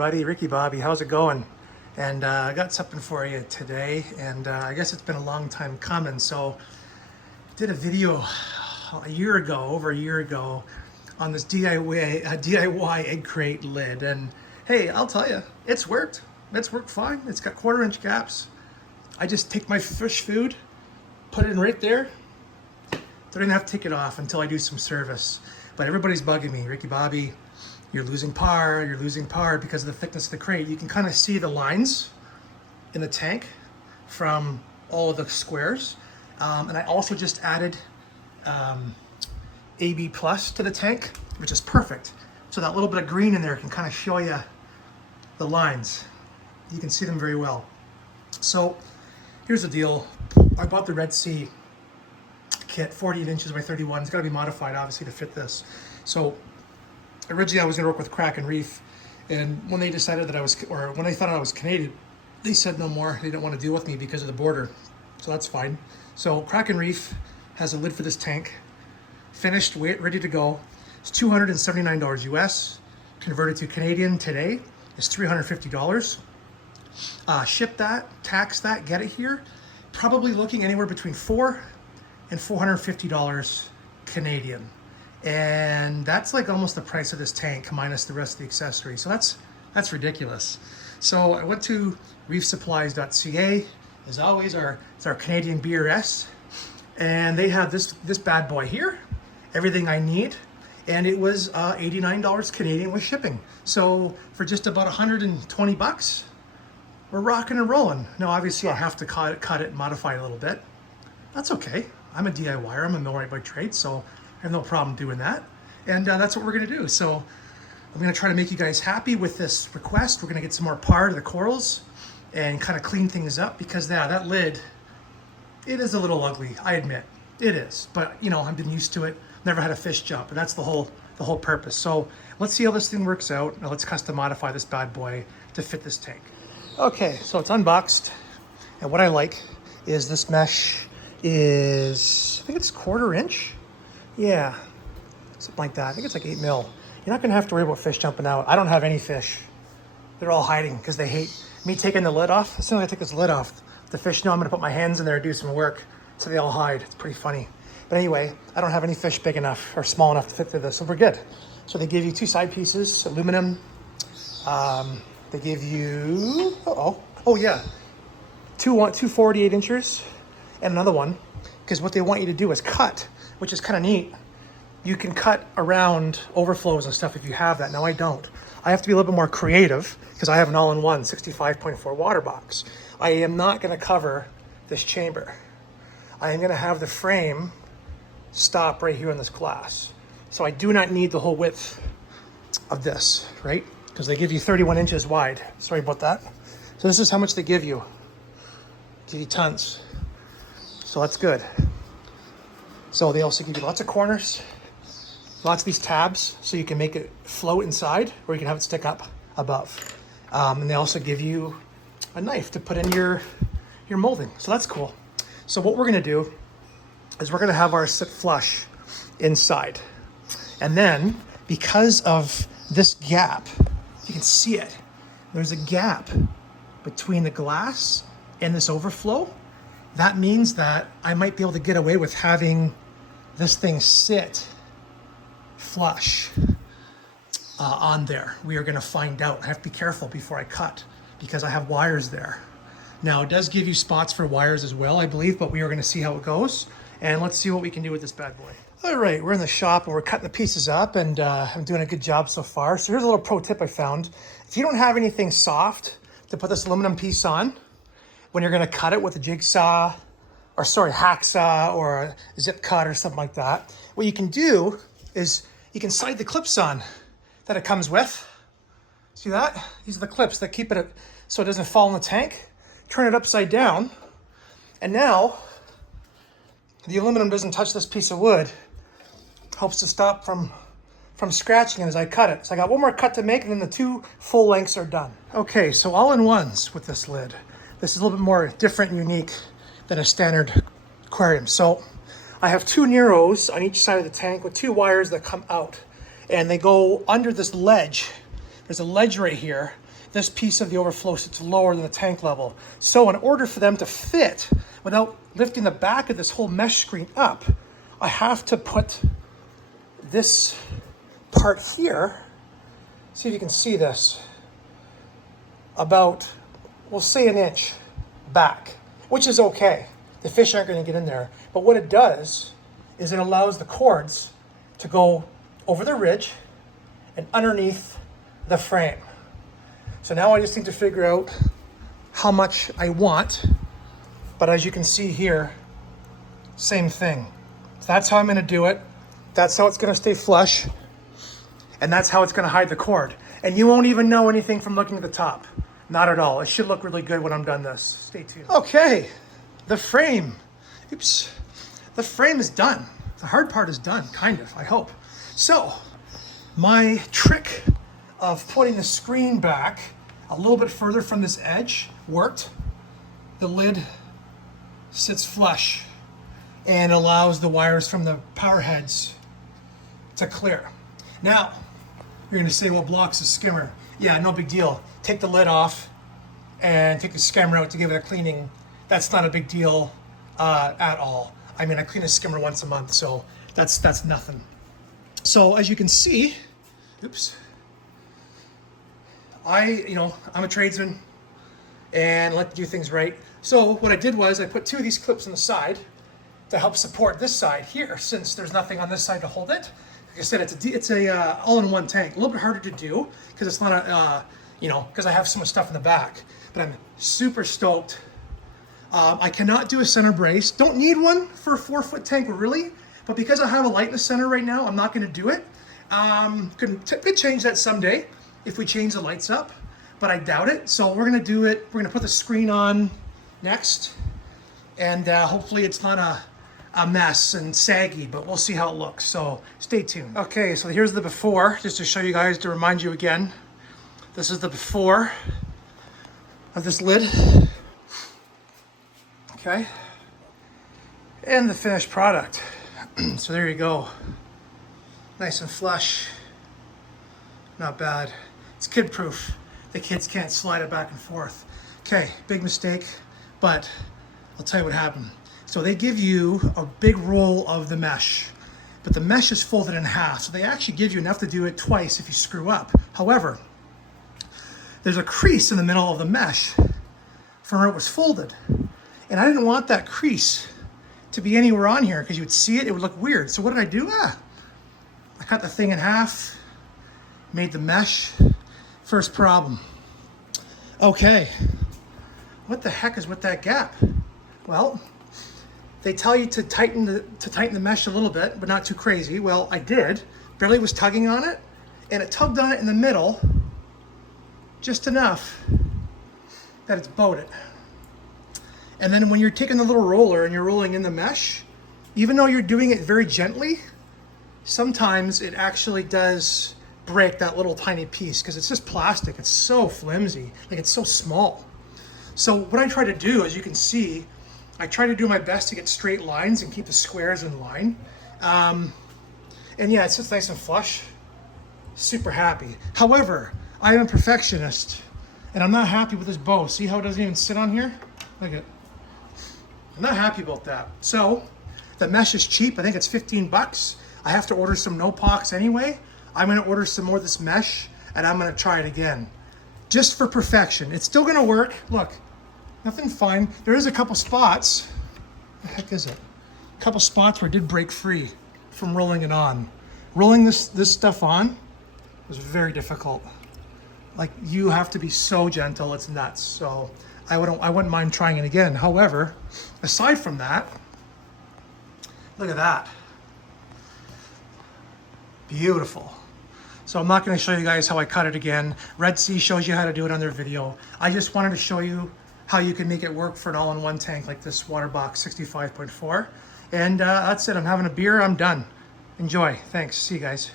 everybody, Ricky Bobby, how's it going? And I got something for you today, and I guess it's been a long time coming. So I did a video over a year ago, on this DIY egg crate lid, and hey, I'll tell you, it's worked. It's worked fine. It's got 1/4 inch gaps. I just take my fish food, put it in right there. Don't even have to take it off until I do some service. But everybody's bugging me, Ricky Bobby, you're losing par because of the thickness of the crate. You can kind of see the lines in the tank from all of the squares. And I also just added AB Plus to the tank, which is perfect. So that little bit of green in there can kind of show you the lines. You can see them very well. So here's the deal. I bought the Red Sea kit, 48 inches by 31. It's got to be modified, obviously, to fit this. So originally I was going to work with Crack and Reef, and when they decided that when they thought I was Canadian, they said no more. They didn't want to deal with me because of the border. So that's fine. So Crack and Reef has a lid for this tank, finished, ready to go. It's $279 US. Converted to Canadian today is $350. Ship that, tax that, get it here. Probably looking anywhere between $400 and $450 Canadian. And that's like almost the price of this tank minus the rest of the accessories. So that's ridiculous. So I went to reefsupplies.ca, as always, it's our Canadian BRS, and they have this bad boy here, everything I need, and it was $89 Canadian with shipping. So for just about 120 bucks, we're rocking and rolling. Now obviously I have to cut it and modify it a little bit. That's okay. I'm a DIYer, I'm a millwright by trade, so I have no problem doing that. And that's what we're gonna do. So I'm gonna try to make you guys happy with this request. We're gonna get some more par to the corals and kind of clean things up, because that lid, it is a little ugly, I admit. It is, but you know, I've been used to it. Never had a fish jump, and that's the whole purpose. So let's see how this thing works out. Now let's custom modify this bad boy to fit this tank. Okay, so it's unboxed, and what I like is this mesh is, I think it's 1/4 inch. Yeah, something like that. I think it's like 8 mil. You're not gonna have to worry about fish jumping out. I don't have any fish. They're all hiding because they hate me taking the lid off. As soon as I take this lid off, the fish know I'm gonna put my hands in there and do some work, so they all hide. It's pretty funny. But anyway, I don't have any fish big enough or small enough to fit through this, so we're good. So they give you 2 side pieces, aluminum. They give you, oh yeah, two 48 inches and another one, because what they want you to do is cut, which is kind of neat. You can cut around overflows and stuff if you have that. Now I don't. I have to be a little bit more creative because I have an all-in-one 65.4 Waterbox. I am not going to cover this chamber. I am going to have the frame stop right here on this glass. So I do not need the whole width of this, right? Because they give you 31 inches wide. Sorry about that. So this is how much they give you. Give you tons. So that's good. So they also give you lots of corners, lots of these tabs, so you can make it float inside, or you can have it stick up above. And they also give you a knife to put in your molding. So that's cool. So what we're gonna do is we're gonna have ours sit flush inside. And then, because of this gap, you can see it, there's a gap between the glass and this overflow. That means that I might be able to get away with having this thing sit flush on there. We are gonna find out. I have to be careful before I cut because I have wires there. Now it does give you spots for wires as well, I believe, but we are gonna see how it goes. And let's see what we can do with this bad boy. All right, we're in the shop and we're cutting the pieces up, and I'm doing a good job so far. So here's a little pro tip I found. If you don't have anything soft to put this aluminum piece on, when you're gonna cut it with a jigsaw, or sorry, hacksaw or a zip cut or something like that, what you can do is you can slide the clips on that it comes with. See that? These are the clips that keep it so it doesn't fall in the tank. Turn it upside down, and now the aluminum doesn't touch this piece of wood. Helps to stop from scratching it as I cut it. So I got one more cut to make, and then the 2 full lengths are done. Okay, so all-in-ones with this lid. This is a little bit more different and unique than a standard aquarium. So I have 2 Neros on each side of the tank with 2 wires that come out, and they go under this ledge. There's a ledge right here this piece of the overflow sits lower than the tank level. So in order for them to fit without lifting the back of this whole mesh screen up, I have to put this part here, see if you can see this, about, we'll say an inch back, which is okay. The fish aren't going to get in there. But what it does is it allows the cords to go over the ridge and underneath the frame. So now I just need to figure out how much I want. But as you can see here, same thing. So that's how I'm going to do it. That's how it's going to stay flush. And that's how it's going to hide the cord. And you won't even know anything from looking at the top. Not at all. It should look really good when I'm done this. Stay tuned. Okay, the frame. Oops. The frame is done. The hard part is done, kind of, I hope. So, my trick of putting the screen back a little bit further from this edge worked. The lid sits flush and allows the wires from the power heads to clear. Now, you're gonna say, well, blocks a skimmer. Yeah, no big deal. Take the lid off and take the skimmer out to give it a cleaning. That's not a big deal at all. I mean, I clean a skimmer once a month, so that's nothing. So as you can see, oops, I'm a tradesman and like to do things right. So what I did was I put 2 of these clips on the side to help support this side here, since there's nothing on this side to hold it. Like I said, it's a all-in-one tank. A little bit harder to do because it's not a, because I have so much stuff in the back. But I'm super stoked. I cannot do a center brace. Don't need one for a 4-foot tank, really. But because I have a light in the center right now, I'm not going to do it. Could change that someday if we change the lights up, but I doubt it. So we're going to do it. We're going to put the screen on next, and hopefully it's not a mess and saggy, but we'll see how it looks. So stay tuned. Okay, so here's the before, just to show you guys, to remind you again. This is the before of this lid. Okay, and the finished product. So there you go, nice and flush, not bad. It's kid proof. The kids can't slide it back and forth. Okay, big mistake, but I'll tell you what happened. So they give you a big roll of the mesh, but the mesh is folded in half. So they actually give you enough to do it twice if you screw up. However, there's a crease in the middle of the mesh from where it was folded. And I didn't want that crease to be anywhere on here because you would see it, it would look weird. So what did I do? I cut the thing in half, made the mesh. First problem. Okay, what the heck is with that gap? Well, they tell you to tighten the mesh a little bit, but not too crazy. Well, I did. Barely was tugging on it, and it tugged on it in the middle just enough that it's bowed it. And then when you're taking the little roller and you're rolling in the mesh, even though you're doing it very gently, sometimes it actually does break that little tiny piece because it's just plastic. It's so flimsy, like it's so small. So what I try to do, as you can see, I try to do my best to get straight lines and keep the squares in line. And yeah, it's just nice and flush. Super happy. However, I am a perfectionist and I'm not happy with this bow. See how it doesn't even sit on here? Look at it. I'm not happy about that. So the mesh is cheap. I think it's 15 bucks. I have to order some no-pox anyway. I'm gonna order some more of this mesh and I'm gonna try it again. Just for perfection. It's still gonna work. Look, nothing fine. There is a couple spots. What the heck is it? A couple spots where it did break free from rolling it on. Rolling this stuff on was very difficult. Like, you have to be so gentle, it's nuts. So I wouldn't mind trying it again. However, aside from that, look at that. Beautiful. So I'm not going to show you guys how I cut it again. Red Sea shows you how to do it on their video. I just wanted to show you how you can make it work for an all-in-one tank like this Waterbox 65.4. And that's it. I'm having a beer. I'm done. Enjoy. Thanks. See you guys.